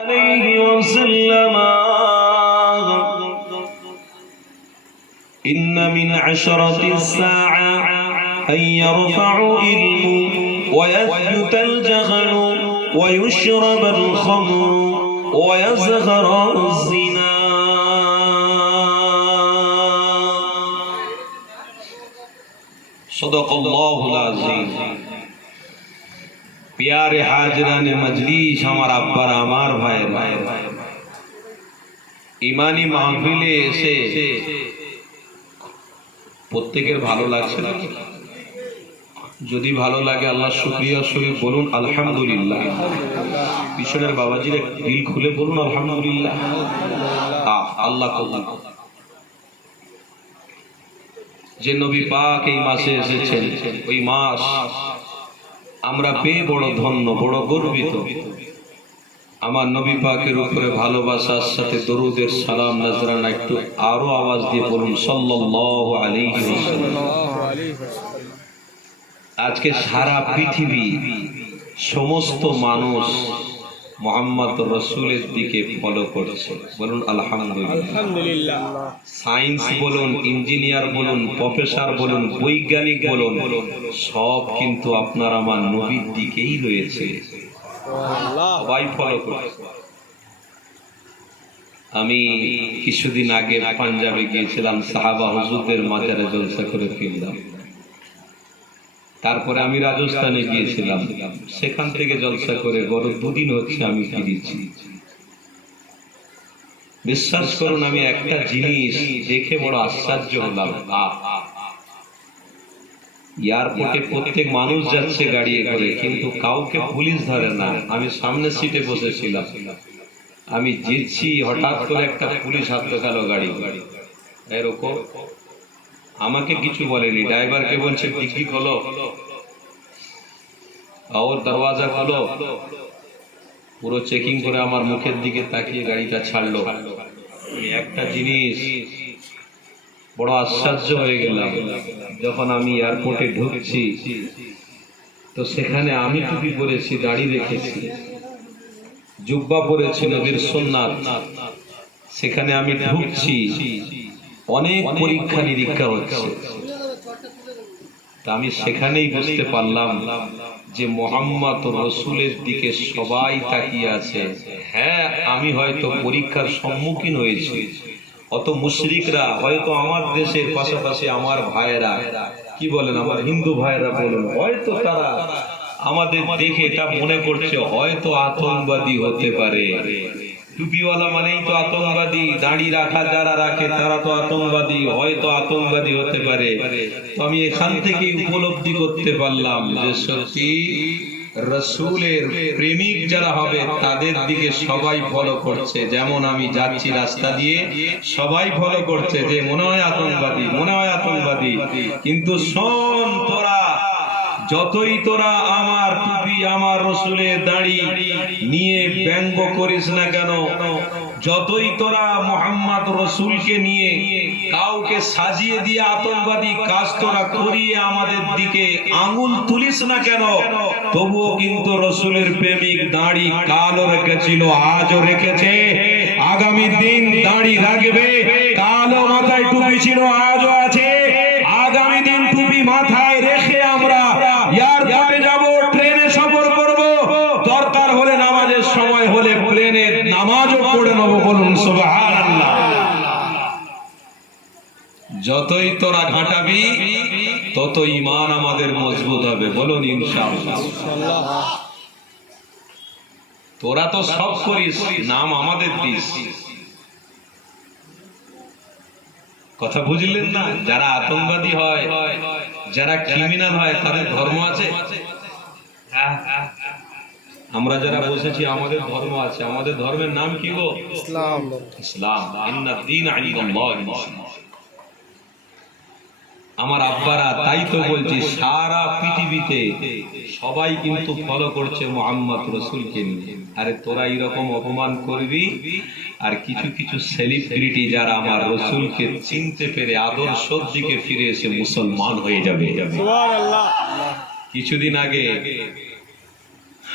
عليه وسلم إن من عشرة الساعة أن يرفع العلم ويثبت الجهل ويشرب الخمر ويزهر الزنا صدق الله العظيم प्यारे हाजरान मजलिस हमार अब्बार আমার ভাইরা ইমানি মাহফিলে এসে প্রত্যেকের ভালো লাগছে না যদি ভালো লাগে আল্লাহ শুকরিয়া সহিত বলুন আলহামদুলিল্লাহ পিছনের বাবাজির দিল খুলে বলুন আলহামদুলিল্লাহ আল্লাহ কবুল যে নবী পাক এই মাসে এসেছেন ওই মাস আমরা পেয়ে বড় ধন্য বড় গর্বিত আমার নবী পাকের উপরে ভালোবাসার সাথে দরুদের সালাম নজরানা একটু আরো আওয়াজ দিয়ে বলুন সাল্লাল্লাহু আলাইহি ওয়াসাল্লাম। আজকে সারা পৃথিবী সমস্ত মানুষ মুহাম্মদ রাসূলের দিকে ফলো করছে বলুন আলহামদুলিল্লাহ। সায়েন্স বলুন, ইঞ্জিনিয়ার বলুন, প্রফেসর বলুন, বৈজ্ঞানিক বলুন, সব কিন্তু আপনার আমার নবীর দিকেই রয়েছে, সবাই ফলো করছে। আমি কিছুদিন আগে পাঞ্জাবে গিয়েছিলাম, সাহাবা হুজুরদের মাজারে জলসা করে ফিরলাম। তারপরে আমি রাজস্থানে গিয়েছিলাম, সেখান থেকে জলসা করে গত দুদিন হচ্ছে আমি ফিরেছি। বিশ্বাস করুন আমি একটা জিনিস দেখে বড় আশ্চর্য হলাম। এয়ারপোর্টে প্রত্যেক মানুষ যাচ্ছে গাড়ি করে, কিন্তু কাউকে পুলিশ ধরে না। আমি সামনের সিটে বসেছিলাম, আমি যেছি হঠাৎ করে একটা পুলিশ হাত দেখালো গাড়ি এরকম, আমাকে কিছু বলেনি, ড্রাইভারকে বলছে ডিগ্রি খোলো और दरवाजा खोलो। পুরো চেকিং করে আমার মুখের দিকে তাকিয়ে গাড়িটা ছাড়লো। আমি একটা জিনিস বড় আশ্চর্য হয়ে গেলাম, যখন আমি এয়ারপোর্টে ঢুকছি তো সেখানে আমি টুপি পরেছি, দাড়ি রেখেছি, জুব্বা পরেছি নবীর সুন্নাত, সেখানে আমি ঢুকছি, অনেক পরীক্ষা নিরীক্ষা হচ্ছে। তা আমি সেখানেই বুঝতে পারলাম যে মুহাম্মদ রাসূলের দিকে সবাই তাকিয়ে আছে। হ্যাঁ, আমি হয়তো পরীক্ষার সম্মুখীন হয়েছি, অত মুশরিকরা হয়তো আমার দেশের পাশাপাশি আমার ভাইয়েরা কি বলেন, আমার হিন্দু ভাইয়েরা বলেন, হয়তো তারা আমাদের দেখে এটা মনে করছে হয়তো আতঙ্কবাদী হতে পারে। টুপিওয়ালা মানেই তো আতঙ্কবাদী, দাড়ি রাখা যারা রাখে তারা তো আতঙ্কবাদী, হয়তো আতঙ্কবাদী হতে পারে। তো আমি এখান থেকে উপলব্ধি করতে পারলাম যে সত্যি রাসূলের প্রেমিক যারা হবে তাদের দিকে সবাই ফলো করছে। যেমন আমি যাচ্ছি রাস্তা দিয়ে, সবাই ফলো করছে যে মনে হয় আতঙ্কবাদী, মনে হয় আতঙ্কবাদী। কিন্তু শোন, তোরা যতই তোরা আমার টুপি আমার রাসূলের দাড়ি নিয়ে ব্যঙ্গ করিস না কেন, যতই তোরা মুহাম্মদ রাসূলকে নিয়ে কাউকে সাজিয়ে দিয়ে আতঙ্কবাদী কাজ তোরা করিয়ে আমাদের দিকে আঙুল তুলিস না কেন, তবুও কিন্তু রাসূলের প্রেমিক দাড়ি কালও রেখেছিল, আজও রেখেছে, আগামী দিন দাড়ি রাখবে। কালো মাথায় টুপি ছিল, আজও আছে, আগামী দিন টুপি মাথায় রেখে আমরা এয়ারপোর্টে যাব, ট্রেনে সফর করব, দরকার হলে নামাজের সময় হলে প্লেনের নামাজও পড়ে নেব। বলুন সুবহানাল্লাহ। যতই তোরা ঘাটাবি তত ঈমান আমাদের মজবুত হবে। বলুন ইনশাআল্লাহ। তোরা তো সব করিস, নাম আমাদের দিস, কথা বুঝলেন না? যারা আতঙ্কবাদী হয়, যারা ক্রিমিনাল হয়, তাদের ধর্ম আছে। আমরা যারা বসেছি আমাদের ধর্ম আছে। আমাদের ধর্মের নাম কি গো? ইসলাম। ইসলাম। ইন্নাদ দীন ইনদাল্লাহিল ইসলাম। আমার আব্বারা তাই তো বলছি, সারা পৃথিবীতে সবাই কিন্তু ফলো করছে মুহাম্মদ রাসূলকে নিয়ে। আরে তোরা এরকম অপমান করবি, আর কিছু কিছু সেলিব্রিটি যারা আমার রাসূলকে চিনতে পেরে আদর্শের দিকে ফিরে এসে মুসলমান হয়ে যাবে। সুবহানাল্লাহ। কিছুদিন আগে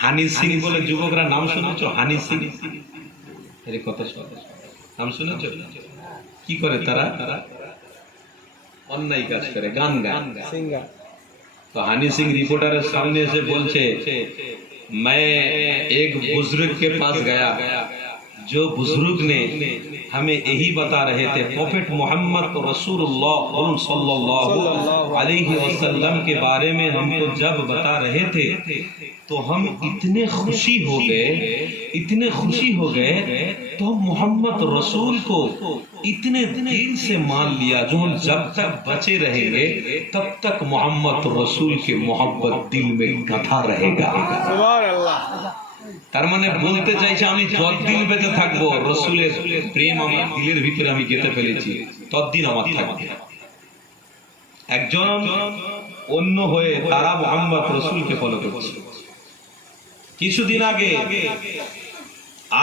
হানি সিং বলে যুবকরা নাম শুনেছো? হানি সিং আরে কথা নাম শুনেছ? কি করে তারা? অন্যায় কাজ করে, গান গান। তো হানি সিং রিपोर्टरेর সামনে এসে বলছে, मैं एक बुजुर्ग के पास गया, जो बुजुर्ग ने हमें यही बता रहे थे, प्रॉफेट मोहम्मद रसूलुल्लाह सल्लल्लाहु अलैहि वसल्लम के बारे में हमको जब बता रहे थे तो हम इतने खुशी हो गए तो हम मोहम्मद रसूल को इतने दिल से मान लिया जो हम जब तक बचे रहेंगे तब तक मोहम्मद रसूल की मोहब्बत दिल में गाथा रहेगा। सुभान अल्लाह। তার মানে বলতে চাইছে আমি যতদিন বেঁচে থাকবো রসুলের প্রেম আমার দিলের ভিতরে আমি গেঁথে ফেলেছি, ততদিন আমার থাকবে। একজন অন্য হয়ে তারা মোহাম্মদ রসুলকে ফলো করছে। কিছুদিন আগে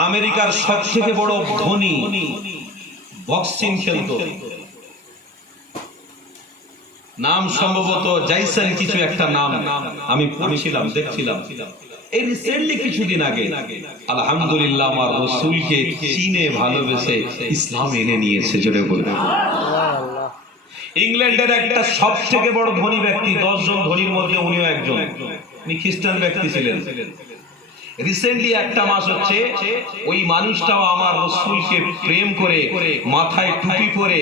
আমেরিকার সবথেকে বড় ধনী বক্সিং খেলতো, নাম সম্ভবত জাইসন কিছু একটা নাম, আমি পড়ছিলাম দেখছিলাম। এই রিসেন্টলি কিছুদিন আগে আলহামদুলিল্লাহ আমার রসুলকে চিনে ভালোবেসে ইসলাম এনে নিয়েছে। জোরে বলবেন ইংল্যান্ডের একটা সব থেকে বড় ধনী ব্যক্তি, 10 জন ধনীর মধ্যে উনিও একজন, উনি খ্রিস্টান ব্যক্তি ছিলেন। রিসেন্টলি একটা মাস হচ্ছে ওই মানুষটাও আমার রসুলকে প্রেম করে মাথায় টুপি পরে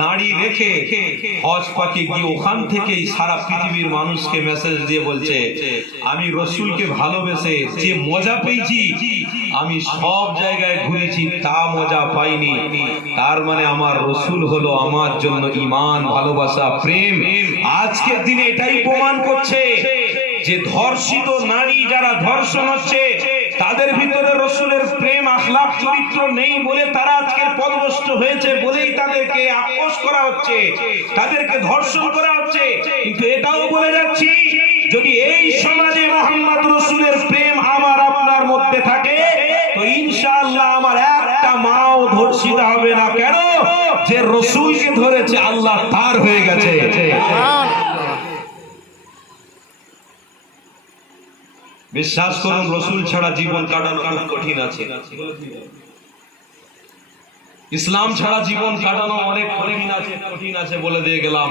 দাড়ি রেখে হজ পাকে গিয়ে ওখান থেকেই সারা পৃথিবীর মানুষকে মেসেজ দিয়ে বলছে, আমি রসুলকে ভালোবেসে যে মজা পেয়েছি আমি সব জায়গায় ঘুরেছি তা মজা পাইনি। তার মানে আমার রসুল হলো আমার জন্য ঈমান, ভালোবাসা, প্রেম। আজকের দিনে এটাই প্রমাণ করছে যে ধর্ষিত নারী যারা ধর্ষণ হচ্ছে তাদের ভিতরে রসুলের প্রেম, আখলাক, চরিত্র নেই বলে তারা আজকের পদভ্রষ্ট হয়েছে বলেই তাদেরকে আপোষ করা হচ্ছে, তাদেরকে ধর্ষণ করা হচ্ছে। কিন্তু এটাও বলে যাচ্ছি যদি এই সমাজে মোহাম্মদ রসুলের প্রেম আমার আপনার মধ্যে থাকে তো ইনশাআল্লাহ আমার একটা মাও ধর্ষিত হবে না। কেন? যে রসুলকে ধরেছে আল্লাহ তার হয়ে গেছে। বিশ্বাস করুন রসুল ছাড়া জীবন কাটানো খুব কঠিন আছে, ইসলাম ছাড়া জীবন কাটানো অনেক কঠিন আছে বলে দিয়ে গেলাম।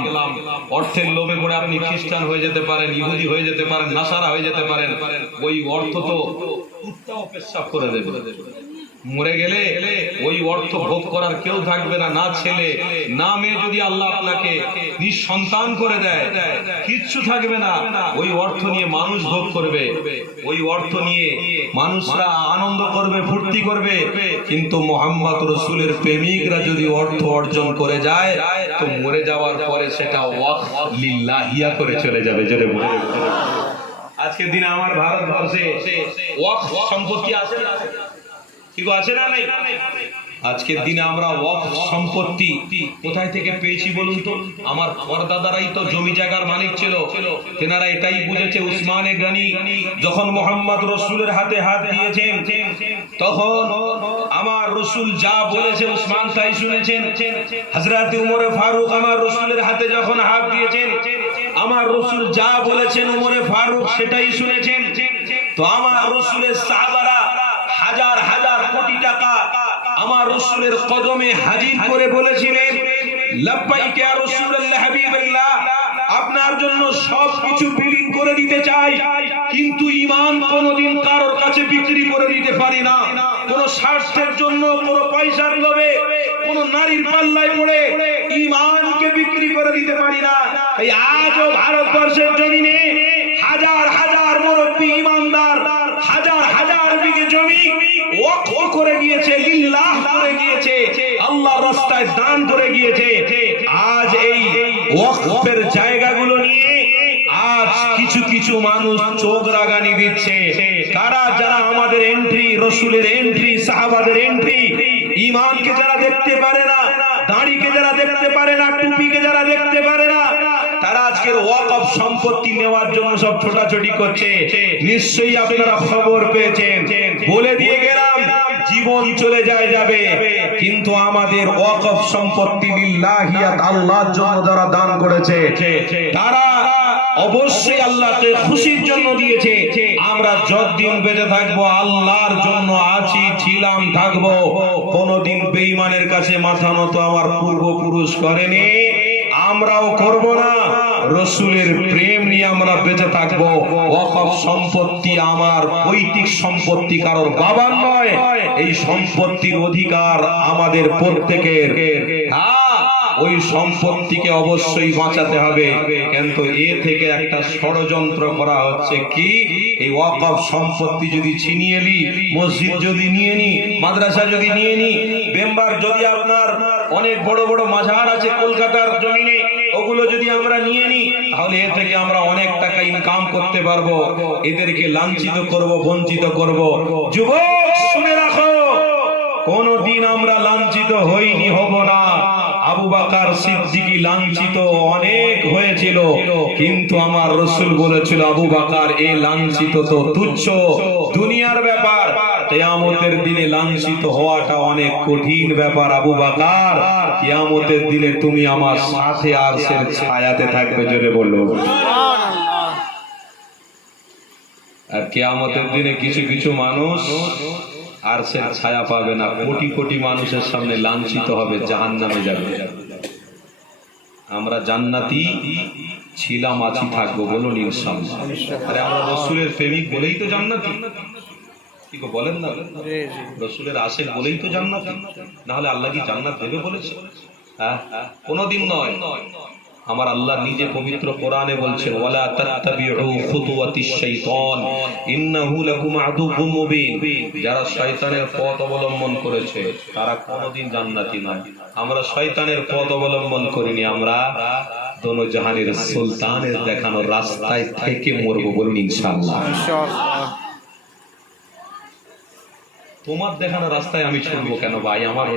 অর্থের লোভে পড়ে আপনি খ্রিস্টান হয়ে যেতে পারেন, ইহুদি হয়ে যেতে পারেন, নাসারা হয়ে যেতে পারেন। ওই অর্থ তো কুত্তাও পেশাব করে দেবে, মরে গেলে ওই অর্থ ভোগ করার কেউ থাকবে না, না ছেলে না মেয়ে। যদি আল্লাহ আপনাকে নিঃসন্তান করে দেয় কিচ্ছু থাকবে না, ওই অর্থ নিয়ে মানুষ ভোগ করবে, ওই অর্থ নিয়ে মানুষরা আনন্দ করবে, ফুর্তি করবে। কিন্তু মোহাম্মদ রসুলের প্রেমিকরা যদি অর্থ অর্জন করে যায় তো মরে যাওয়ার পরে সেটা ওয়াকফ লিল্লাহিয়া করে চলে যাবে। জোরে বলে আজকের দিনে আমার ভারতবর্ষে ওয়াকফ সম্পত্তি আছে না? ঠিক আছে না? নাই। আজকের দিনে আমরা ওয়াকফ সম্পত্তি কোথায় থেকে পেয়েছি বলুন তো? আমার পরদাদারাই তো জমি জায়গার মালিক ছিল। তেনারা এটাই বুঝেছে উসমানে গনি যখন মোহাম্মদ রসুলের হাতে হাত দিয়েছেন তখন আমার রসুল যা বলেছে উসমান তাই শুনেছেন। হযরত উমরে ফারুক আমার রসুলের হাতে যখন হাত দিয়েছেন আমার রসুল যা বলেছেন উমরে ফারুক সেটাই শুনেছেন। তো আমার রসুলের সাহাবারা হাজার হাজার কোটি টাকা আমার রসুলের কদমে হাজির করে বলেছিলেন, লাব্বাইক ইয়া রাসূলুল্লাহ হাবিবাল্লাহ, আপনার জন্য সবকিছু বিলীন করে দিতে চাই, কিন্তু ঈমান কোনোদিন কারোর কাছে বিক্রি করে দিতে পারি না। কোন স্বার্থের জন্য, কোন পয়সার লোভে, কোন নারীর পাল্লায় পড়ে ঈমানকে বিক্রি করে দিতে পারি না। এই আজও ভারতবর্ষের জমিনে হাজার হাজার মুরব্বী ঈমানদার হাজার হাজার বিঘে জমি ওয়াকফ করে গিয়েছে, লিল্লাহ করে গিয়েছে, আল্লাহর রাস্তায় দান করে গিয়েছে। আজ এই ওয়াকফের জায়গাগুলো নিয়ে আজ কিছু কিছু মানুষ চোখ রাগানি দিচ্ছে। কারা? যারা আমাদের এন্ট্রি, রসুলের এন্ট্রি, সাহাবাদের এন্ট্রি, ঈমানকে যারা দেখতে পারে না, দাড়িকে যারা দেখতে পারে না, টুপিকে যারা দেখতে পারে না, তারা আজকের ওয়াকফ সম্পত্তি নেওয়ার জন্য সব ছোটাছুটি করছে। নিশ্চয়ই আপনারা খবর পেয়েছেন, বলে দিয়ে গেলাম জীবন চলে যাবে, কিন্তু আমাদের ওয়াকফ সম্পত্তি লিল্লাহিয়াত আল্লাহর জন্য যারা দান করেছে তারা অবশ্যই আল্লাহকে খুশির জন্য দিয়েছে। আমরা যতদিন বেঁচে থাকবো আল্লাহর জন্য আছি, ছিলাম, থাকবো। কোনদিন বেঈমানের কাছে মাথা নত আমার পূর্বপুরুষ করেনি, আমরাও করব না। রসুলের প্রেম নিয়ে আমরা বেঁচে থাকবো। ওয়াকফ সম্পত্তি আমার পৈতৃক সম্পত্তি, কারোর বাবার নয়। এই সম্পত্তির অধিকার আমাদের প্রত্যেকের। ওই সম্পত্তিকে অবশ্যই বাঁচাতে হবে। কিন্তু এ থেকে একটা ষড়যন্ত্র করা হচ্ছে কি, এই ওয়াকফ সম্পত্তি যদি ছিনিয়ে নি, মসজিদ যদি নিয়ে নি, মাদ্রাসা যদি নিয়ে নি, মেম্বার যদি আপনার অনেক বড় বড় মাজার আছে কলকাতার জমিনে, ওগুলো যদি আমরা নিয়ে নি, তাহলে এ থেকে আমরা অনেক টাকা ইনকাম করতে পারবো। এদেরকে লাঞ্ছিত করব, বঞ্চিত করব। যুবক শুনে রাখো, কোনদিন আমরা লাঞ্ছিত হইনি, হব না। আবু বকর সিদ্দিকী লাঞ্ছিত অনেক হয়েছিল, কিন্তু আমার রাসূল বলেছিল, আবু বকর এই লাঞ্ছিত তো তুচ্ছ, দুনিয়ার ব্যাপার। কিয়ামতের দিনে লাঞ্ছিত হওয়াটা অনেক কঠিন ব্যাপার। আবু বকর, কিয়ামতের দিনে তুমি আমার সাথে আরশের ছায়াতে থাকবে। জোরে বলো সুবহানাল্লাহ। আর কিয়ামতের দিনে কিছু কিছু মানুষ আরশের ছায়া পাবে না, কোটি কোটি মানুষের সামনে লাঞ্ছিত হবে, জাহান্নামে যাবে। আমরা জান্নাতি ছিলাম, আছি, থাকবো। বলুন ইনশাআল্লাহ। আরে আমরা রাসূলের প্রেমিক বলেই তো জান্নাতি, কি গো বলেন না? রাসূলের আশিক বলেই তো জান্নাতি, না হলে আল্লাহ কি জান্নাত দেবে বলেছে? হ্যাঁ, কোনদিন নয়। আমার আল্লাহ নিজে পবিত্র কোরআনে বলছেন, ওয়ালা তাত্তাবিউ খুতুওয়াতিশ শাইতান ইন্নাহু লাকুম আদুউম মুবিন। যারা শয়তানের পথ অবলম্বন করেছে তারা কোনদিন জান্নাতি নয়। আমরা শয়তানের পথ অবলম্বন করিনি, আমরা দোনো জাহানের সুলতানের দেখানো রাস্তায় থেকে মরবো। বলুন ইনশাআল্লাহ। তোমার দেখানো রাস্তায় আমি চলবো কেন ভাই? আমার